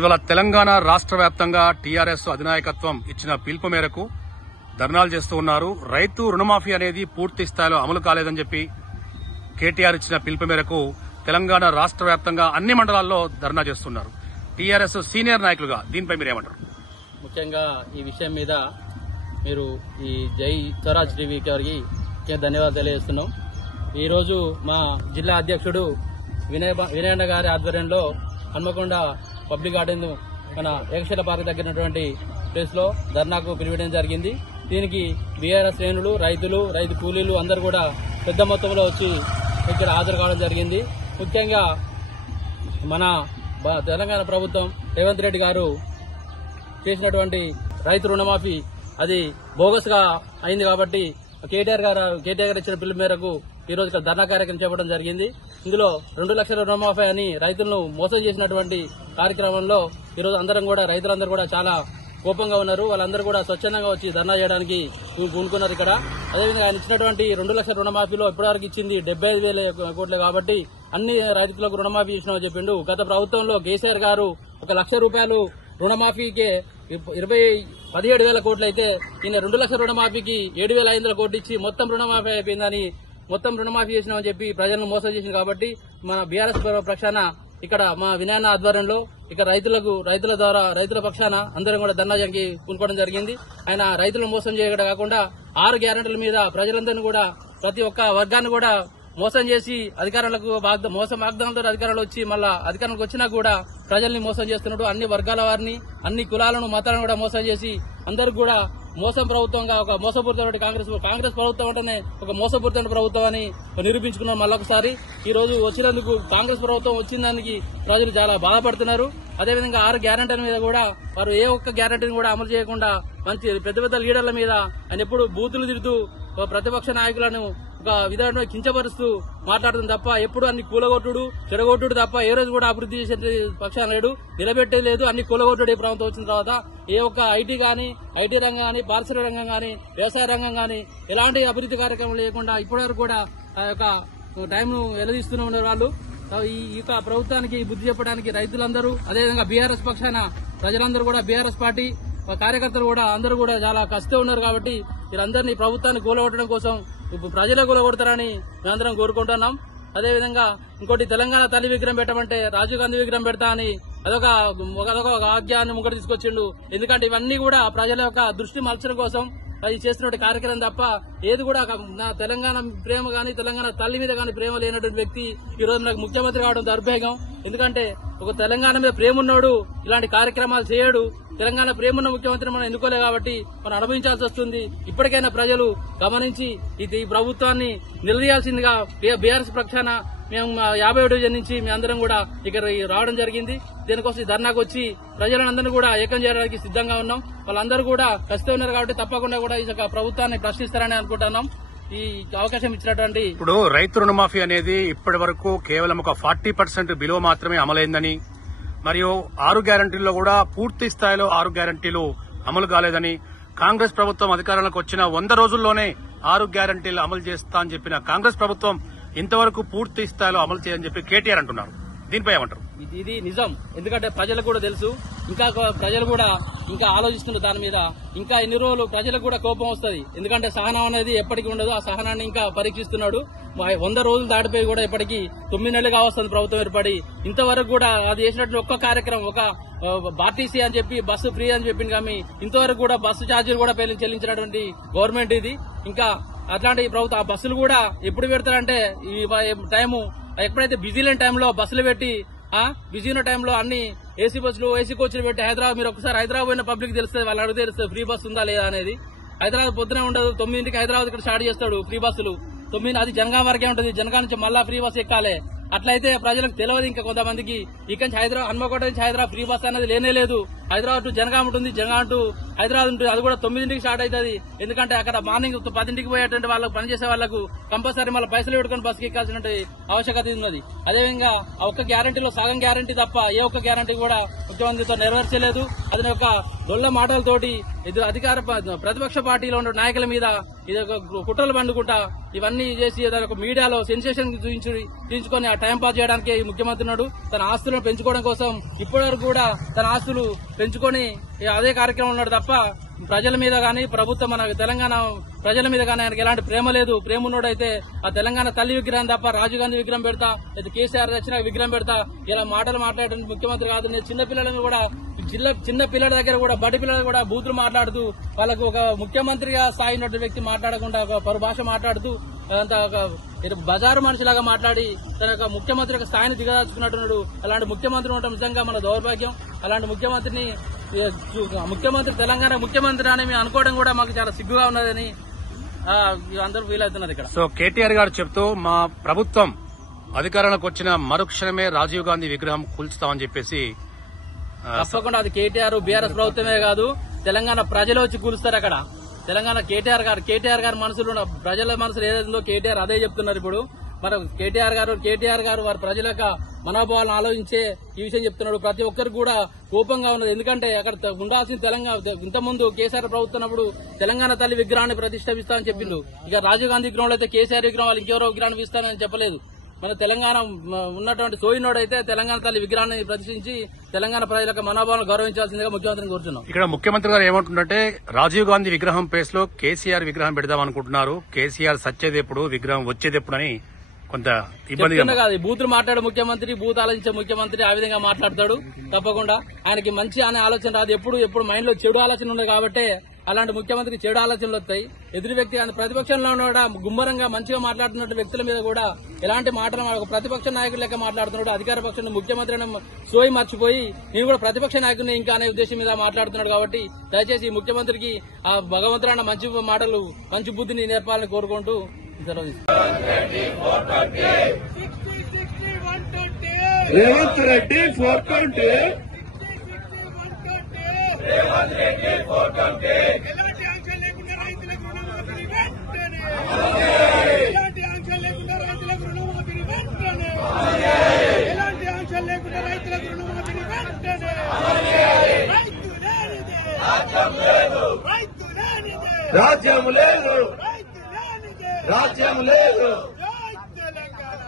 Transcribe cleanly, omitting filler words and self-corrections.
ఇవాళ తెలంగాణ రాష్ట్ర వ్యాప్తంగా టీఆర్ఎస్ అధినాయకత్వం ఇచ్చిన పిలుపు మేరకు ధర్నాలు చేస్తూ ఉన్నారు. రైతు రుణమాఫీ అనేది పూర్తి స్థాయిలో అమలు కాలేదని చెప్పి కేటీఆర్ ఇచ్చిన పిలుపు మేరకు తెలంగాణ రాష్ట్ర వ్యాప్తంగా అన్ని మండలాల్లో ధర్నా చేస్తున్నారు. టీఆర్ఎస్ సీనియర్ నాయకులుగా దీనిపై మీరేమంటారు? ముఖ్యంగా ఈ విషయం మీద మీరు ఈ జై స్వరాజ్ టీవీ గారికి ధన్యవాదాలు తెలియజేస్తున్నాం. ఈరోజు మా జిల్లా అధ్యక్షుడు వినయన్న గారి ఆధ్వర్యంలో హన్మకొండ పబ్లిక్ గార్డెన్ మన ఏకశిల పార్క్ దగ్గరటువంటి ప్లేస్ లో ధర్నాకు పిలువడం జరిగింది. దీనికి బీఆర్ఎస్ శ్రేణులు, రైతులు, రైతు కూలీలు అందరూ కూడా పెద్ద మొత్తంలో వచ్చి ఇక్కడ హాజరు కావడం జరిగింది. ముఖ్యంగా మన తెలంగాణ ప్రభుత్వం రేవంత్ రెడ్డి గారు చేసినటువంటి రైతు రుణమాఫీ అది బోగస్ గా అయింది కాబట్టి కేటీఆర్ గారు ఇచ్చిన పిలుపు మేరకు ఈ రోజు ధర్నా కార్యక్రమం చేపట్టడం జరిగింది. ఇందులో 2 లక్షల రుణమాఫీ అని రైతులను మోసం చేసినటువంటి కార్యక్రమంలో ఈ రోజు రైతులందరూ కూడా చాలా కోపంగా ఉన్నారు. వాళ్ళందరూ కూడా స్వచ్ఛందంగా వచ్చి ధర్నా చేయడానికి పూనుకున్నారు. ఇక్కడ అదేవిధంగా ఆయన ఇచ్చినటువంటి 2 లక్షల రుణమాఫీలో ఇప్పటివరకు ఇచ్చింది 75,000 కోట్లు కాబట్టి అన్ని రైతులకు రుణమాఫీ చేసినామని చెప్పిండు. గత ప్రభుత్వంలో కేసీఆర్ గారు 1 లక్ష రూపాయలు రుణమాఫీకే 17,000 కోట్లు అయితే ఈయన 2 లక్షల రుణమాఫీకి 7,500 కోట్లు ఇచ్చి మొత్తం రుణమాఫీ అయిపోయిందని మొత్తం రుణమాఫీ చేసినామని చెప్పి ప్రజలను మోసం చేసింది. కాబట్టి మన బీఆర్ఎస్ పక్షాన ఇక్కడ మా వినయన్న ఆధ్వర్యంలో ఇక్కడ రైతుల ద్వారా రైతుల పక్షాన అందరం కూడా ధర్నాకి పూనుకోవడం జరిగింది. ఆయన రైతులను మోసం చేయడం కాకుండా 6 గ్యారెంటీల మీద ప్రజలందరినీ కూడా ప్రతి ఒక్క వర్గాన్ని కూడా మోసం చేసి అధికారులకు వాగ్దానాలతో అధికారులు వచ్చి మళ్ళా అధికారంలోకి వచ్చినా కూడా ప్రజల్ని మోసం చేస్తున్నాడు. అన్ని వర్గాల వారిని, అన్ని కులాలను, మతాలను కూడా మోసం చేసి అందరూ కూడా మోసం ప్రభుత్వంగా ఒక మోసపూరితమైన కాంగ్రెస్ ప్రభుత్వం అంటేనే ఒక మోసపూరితమైన ప్రభుత్వం అని నిరూపించుకున్నాం. మళ్ళొకసారి ఈ రోజు వచ్చినందుకు కాంగ్రెస్ ప్రభుత్వం వచ్చిన దానికి ప్రజలు చాలా బాధపడుతున్నారు. అదేవిధంగా 6 గ్యారెంటీల మీద కూడా వారు ఏ ఒక్క గ్యారెంటీని కూడా అమలు చేయకుండా మంచి పెద్ద లీడర్ల మీద ఆయన ఎప్పుడు బూతులు తిడుతూ ప్రతిపక్ష నాయకులను ఒక విధానంలో కించపరుస్తూ మాట్లాడుతుంది తప్ప ఎప్పుడు అన్ని కూలగొట్టుడు, చెడగొట్టుడు తప్ప ఏ రోజు కూడా అభివృద్ధి చేసే పక్షాన లేడు, నిలబెట్టేది లేదు. అన్ని కూలగొట్టుడు ఈ ప్రభుత్వం వచ్చిన తర్వాత ఏ ఒక్క ఐటీ రంగం గానీ, పారిశ్రామిక రంగం గానీ, వ్యవసాయ రంగం గానీ ఎలాంటి అభివృద్ధి కార్యక్రమం లేకుండా ఇప్పటివరకు కూడా ఆ యొక్క టైంను వెల్లదీస్తూనే ఉన్నారు వాళ్ళు. ఈ యొక్క ప్రభుత్వానికి బుద్ధి చెప్పడానికి రైతులందరూ, అదేవిధంగా బీఆర్ఎస్ పక్షాన ప్రజలందరూ కూడా, బీఆర్ఎస్ పార్టీ కార్యకర్తలు కూడా అందరూ కూడా చాలా కష్టం ఉన్నారు. కాబట్టి వీరందరినీ ప్రభుత్వాన్ని కూలగొట్టడం కోసం ప్రజలే కూలగొడతారని మేమందరం కోరుకుంటున్నాం. అదేవిధంగా ఇంకోటి తెలంగాణ తల్లి విగ్రహం పెట్టమంటే రాజీవ్ గాంధీ విగ్రహం పెడతా అని అదొక ఆజ్ఞాన్ని ముంగట తీసుకొచ్చిండు. ఎందుకంటే ఇవన్నీ కూడా ప్రజల యొక్క దృష్టి మలచడం కోసం అది చేస్తున్న కార్యక్రమం తప్ప ఏది కూడా నా తెలంగాణ ప్రేమ గానీ, తెలంగాణ తల్లి మీద గానీ ప్రేమ లేనటువంటి వ్యక్తి ఈ రోజు నాకు ముఖ్యమంత్రి కావడం దౌర్భాగ్యం. ఎందుకంటే ఒక తెలంగాణ మీద ప్రేమ ఉన్నోడు ఇలాంటి కార్యక్రమాలు చేయడు. తెలంగాణ ప్రేమన్న ముఖ్యమంత్రి మనం ఎన్నుకోలే కాబట్టి మనం అనుభవించాల్సి వస్తుంది. ఇప్పటికైనా ప్రజలు గమనించి ఈ ప్రభుత్వాన్ని నిలదీయాల్సిందిగా బీఆర్ఎస్ పక్షాన మేము 50వ డివిజన్ నుంచి మీ అందరం కూడా ఇక్కడ రావడం జరిగింది. దీనికోసం ధర్నాకు వచ్చి ప్రజలందరినీ కూడా ఏకం చేయడానికి సిద్ధంగా ఉన్నాం. వాళ్ళందరూ కూడా కష్టం ఉన్నారు కాబట్టి తప్పకుండా కూడా ఈ ప్రభుత్వాన్ని ప్రశ్నిస్తారని అనుకుంటున్నాం. ఈ అవకాశం ఇచ్చినటువంటి ఇప్పుడు రైతు రుణమాఫీ అనేది ఇప్పటి వరకు కేవలం ఒక 40% బిలో మాత్రమే అమలైందని, మరియు 6 గ్యారంటీల్లో కూడా పూర్తి స్థాయిలో 6 గ్యారంటీలు అమలు కాలేదని, కాంగ్రెస్ ప్రభుత్వం అధికారంలోకి వచ్చిన 100 రోజుల్లోనే 6 గ్యారంటీలు అమలు చేస్తా అని చెప్పిన కాంగ్రెస్ ప్రభుత్వం ఇంతవరకు పూర్తి స్థాయిలో అమలు చేయని చెప్పి కేటీఆర్ అంటున్నారు. దీనిపై ఏమంటారు? ఇది నిజం. ఎందుకంటే ప్రజలకు కూడా తెలుసు, ఇంకా ప్రజలు కూడా ఇంకా ఆలోచిస్తున్నారు దాని మీద. ఇంకా ఎన్ని రోజులు ప్రజలకు కూడా కోపం వస్తుంది. ఎందుకంటే సహనం అనేది ఎప్పటికీ ఉండదు. ఆ సహనాన్ని ఇంకా పరీక్షిస్తున్నాడు. 100 రోజులు దాటిపోయి కూడా ఇప్పటికీ 9 నెలలు కావస్తుంది ప్రభుత్వం ఏర్పడి. ఇంతవరకు కూడా అది చేసినట్టు ఒక్క కార్యక్రమం, ఒక ఆర్టీసీ అని చెప్పి బస్సు ఫ్రీ అని చెప్పింది కానీ ఇంతవరకు కూడా బస్సు ఛార్జీలు కూడా చెల్లించినటువంటి గవర్నమెంట్ ఇది. ఇంకా అట్లాంటి ప్రభుత్వం ఆ బస్సులు కూడా ఎప్పుడు పెడతారంటే ఈ టైము ఎప్పుడైతే బిజీ లేని టైంలో బస్సులు పెట్టి బిజీ ఉన్న టైంలో అన్ని ఏసీ కోచ్లు పెట్టి హైదరాబాద్, మీరు ఒకసారి హైదరాబాద్ పోయిన పబ్లిక్ తెలుస్తుంది, వాళ్ళు అడిగితే తెలుస్తుంది ఫ్రీ బస్సు ఉందా లేదా అనేది. హైదరాబాద్ పొద్దునే ఉండదు, 9కి హైదరాబాద్ ఇక్కడ స్టార్ట్ చేస్తాడు ఫ్రీ బస్సులు. 9 అది జనగాం వరకే ఉంటుంది. జనగాం నుంచి మళ్ళా ఫ్రీ బస్సు ఎక్కాలి. అట్లయితే ప్రజలకు తెలియదు. ఇంకా కొంతమందికి ఇక్కడ నుంచి హన్మకొండ నుంచి హైదరాబాద్ ఫ్రీ బస్ అనేది లేనే లేదు. హైదరాబాద్ టు జనగాం ఉంటుంది, జనగాం టు హైదరాబాద్ ఉంటుంది. అది కూడా 9కి స్టార్ట్ అవుతుంది. ఎందుకంటే అక్కడ మార్నింగ్ 10కి పోయేటువంటి వాళ్ళకు, పనిచేసే వాళ్ళకు కంపల్సరీ మళ్ళీ పైసలు పెట్టుకుని బస్సుకి ఎక్కాల్సిన ఆవశ్యకత ఉన్నది. అదేవిధంగా ఆ ఒక్క గ్యారంటీలో సగం గ్యారంటీ తప్ప ఏ ఒక్క గ్యారంటీ కూడా ముఖ్యమంత్రితో నెరవేర్చలేదు. అది ఒక డొల్ల మాటలతోటి ఇది ప్రతిపక్ష పార్టీలో ఉన్న నాయకుల మీద ఇది కుట్రలు పండుకుంటా ఇవన్నీ చేసి ఒక మీడియాలో సెన్సేషన్ తీయించుకొని ఆ టైం పాస్ చేయడానికి ముఖ్యమంత్రి ఉన్నాడు. తన ఆస్తులను పెంచుకోవడం కోసం ఇప్పటివరకు కూడా తన ఆస్తులు పెంచుకొని అదే కార్యక్రమం ఉన్నాడు తప్ప ప్రజల మీద గానీ ప్రభుత్వం మన తెలంగాణ ప్రజల మీద గానీ ఆయనకి ఎలాంటి ప్రేమ లేదు. ప్రేమ ఉన్నోడైతే ఆ తెలంగాణ తల్లి విగ్రహం తప్ప రాజీవ్ గాంధీ విగ్రహం పెడతా, కేసీఆర్ తెచ్చిన విగ్రహం పెడతా ఇలా మాటలు మాట్లాడడానికి ముఖ్యమంత్రి కాదు. నేను చిన్నపిల్లలను కూడా చిన్న పిల్లల దగ్గర కూడా బడి పిల్లలు కూడా బూతులు మాట్లాడుతూ వాళ్ళకు ఒక ముఖ్యమంత్రిగా స్థాయి ఉన్న వ్యక్తి మాట్లాడకుండా ఒక పరుభాష మాట్లాడుతూ అదంతా ఒక బజారు మనిషిలాగా మాట్లాడి తన యొక్క ముఖ్యమంత్రి యొక్క స్థాయిని దిగదాచుకున్నట్టున్నాడు. అలాంటి ముఖ్యమంత్రి ఉండటం నిజంగా మన దౌర్భాగ్యం. అలాంటి ముఖ్యమంత్రి తెలంగాణ ముఖ్యమంత్రి అని మేము అనుకోవడం కూడా మాకు చాలా సిగ్గుగా ఉన్నదని అందరూ ఫీల్ అవుతున్నారు ఇక్కడ. సో కేటీఆర్ గారు చెప్తూ మా ప్రభుత్వం అధికారంలోకి వచ్చిన మరుక్షణమే రాజీవ్ గాంధీ విగ్రహం కూల్చుతామని చెప్పేసి తప్పకుండా అది కేటీఆర్ బీఆర్ఎస్ ప్రభుత్వమే కాదు తెలంగాణ ప్రజలు వచ్చి కూలుస్తారు అక్కడ. తెలంగాణ కేటీఆర్ గారు మనసులో ఉన్న ప్రజల మనసులో ఏదైతుందో కేటీఆర్ అదే చెప్తున్నారు. ఇప్పుడు మరి కేటీఆర్ గారు వారి ప్రజల యొక్క మనోభావాలను ఆలోచించే ఈ విషయం చెప్తున్నాడు. ప్రతి ఒక్కరికి కూడా కోపంగా ఉన్నది. ఎందుకంటే అక్కడ ఉండాల్సిన తెలంగాణ ఇంతకుముందు కేసీఆర్ ప్రభుత్వం తెలంగాణ తల్లి విగ్రహాన్ని ప్రతిష్ఠిస్తామని చెప్పిండు. ఇక రాజీవ్ గాంధీ విగ్రహంలో అయితే కేసీఆర్ విగ్రహం వాళ్ళు ఇంకెవరో విగ్రహాన్ని ఇస్తానని చెప్పలేదు. మన తెలంగాణ ఉన్నటువంటి సోయినోడైతే తెలంగాణ తల్లి విగ్రహాన్ని ప్రదర్శించి తెలంగాణ ప్రజల యొక్క మనోభావాలను గౌరవించాల్సిందిగా ముఖ్యమంత్రిని కోరుతున్నాం. ఇక్కడ ముఖ్యమంత్రి గారు ఏమంటుందంటే రాజీవ్ గాంధీ విగ్రహం ప్లేస్ లో కేసీఆర్ విగ్రహం పెడదాం అనుకుంటున్నారు. కేసీఆర్ సచ్చేదెప్పుడు విగ్రహం వచ్చేదెప్పుడు అని కొంత ఇబ్బందిగా కాదు. బూతులు మాట్లాడే ముఖ్యమంత్రి, బూత్ ఆలోచించే ముఖ్యమంత్రి ఆ విధంగా మాట్లాడతాడు. తప్పకుండా ఆయనకి మంచి అనే ఆలోచన రాదు. ఎప్పుడు మైండ్ లో చెడు ఆలోచన ఉంది కాబట్టి అలాంటి ముఖ్యమంత్రికి చెడు ఆలోచనలు వస్తాయి. ఎదురు వ్యక్తి ప్రతిపక్షంలో కూడా గుమ్మరంగా మంచిగా మాట్లాడుతున్న వ్యక్తుల మీద కూడా ఎలాంటి మాటలు ప్రతిపక్ష నాయకులు లెక్క మాట్లాడుతున్నాడు. అధికార పక్షం ముఖ్యమంత్రి సోయి మర్చిపోయి నేను కూడా ప్రతిపక్ష నాయకుడిని ఇంకా అనే ఉద్దేశం మీద మాట్లాడుతున్నాడు. కాబట్టి దయచేసి ఈ ముఖ్యమంత్రికి ఆ భగవంతుడు మంచి మాటలు మంచి బుద్ధిని నేర్పాలని కోరుకుంటూ రేవంత్ రెడ్డి 420 ఎలాంటి ఆంక్షలు లేకుండా రైతులకు రుణమాఫీ వెంటనే ఎలాంటి ఆంక్షలు లేకుండా రైతులకు రుణమాఫీ వెంటనే ఎలాంటి ఆంక్షలు లేకుండా రైతులకు రుణమాఫీ వెంటనే రైతు లేనిదే రైతు లేనిదే రాజ్యం లేదు రైతు లేనిదే రాజ్యం లేదు జై తెలంగాణ.